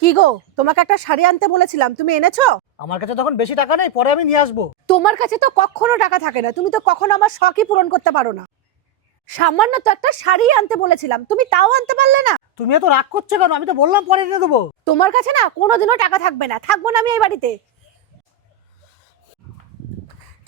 কি গো, তোমাকে একটা শাড়ি আনতে বলেছিলাম, তুমি এনেছো? আমার কাছে তখন বেশি টাকা নেই, পরে আমি নিয়ে আসবো। তোমার কাছে তো কখনো টাকা থাকে না, তুমি তো কখনো আমার শখই পূরণ করতে পারো না। সামান্য তো একটা শাড়ি আনতে বলেছিলাম, তুমি তাও আনতে পারলে না। তুমি এত রাগ করছো কেন? আমি তো বললাম পরে এনে দেবো। তোমার কাছে না কোনোদিনও টাকা থাকবে না, থাকবো না আমি এই বাড়িতে।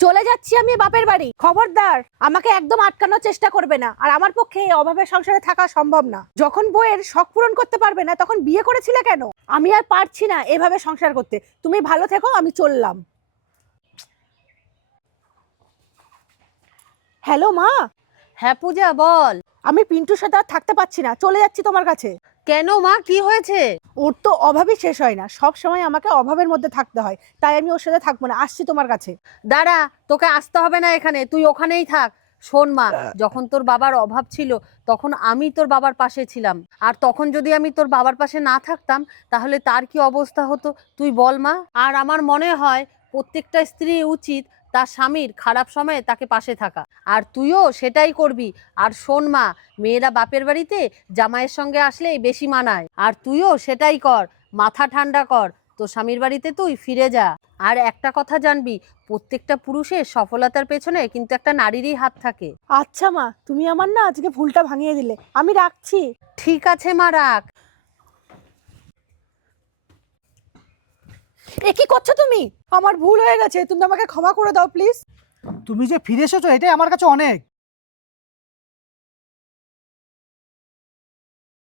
চলে যাচ্ছি আমি বাপের বাড়ি। খবরদার, আমাকে একদম আটকানোর চেষ্টা করবে না। আর আমার পক্ষে এই অভাবের সংসারে থাকা সম্ভব না। যখন বউয়ের শখ পূরণ করতে পারবে না তখন বিয়ে করেছিলে কেন? আমি আর পারছি না এভাবে সংসার করতে। তুমি ভালো থেকো, আমি চললাম। হ্যালো মা। হ্যাঁ পূজা, বল। আমি পিন্টুর সাথে আর থাকতে পারছি না, চলে যাচ্ছি তোমার কাছে। কেন মা, কি হয়েছে? ওর তো অভাবই শেষ হয় না, সব সময় আমাকে অভাবের মধ্যে থাকতে হয়, তাই আমি ওর সাথে থাকবো না, আসছি তোমার কাছে। দাঁড়া, তোকে আসতে হবে না এখানে, তুই ওখানেই থাক। শোন মা, যখন তোর বাবার অভাব ছিল তখন আমি তোর বাবার পাশে ছিলাম, আর তখন যদি আমি তোর বাবার পাশে না থাকতাম তাহলে তার কি অবস্থা হতো তুই বল মা। আর আমার মনে হয় প্রত্যেকটা স্ত্রী উচিত তার স্বামীর খারাপ সময়ে তাকে পাশে থাকা, আর তুইও সেটাই করবি। আর শোন মা, মেয়েরা বাপের বাড়িতে জামাইয়ের সঙ্গে আসলেই বেশি মানায়, আর তুইও সেটাই কর। মাথা ঠান্ডা কর, তোর স্বামীর বাড়িতে তুই ফিরে যা। আর একটা কথা জানবি, প্রত্যেকটা পুরুষের সফলতার পেছনে কিন্তু একটা নারীরই হাত থাকে। আচ্ছা মা, তুমি আমার না আজকে ভুলটা ভাঙিয়ে দিলে, আমি রাখছি। ঠিক আছে মা, রাখ। এ কি করছো তুমি? আমার ভুল হয়ে গেছে, তুমি আমাকে ক্ষমা করে দাও প্লিজ। তুমি যে ফিরে এসেছো এটাই আমার কাছে অনেক।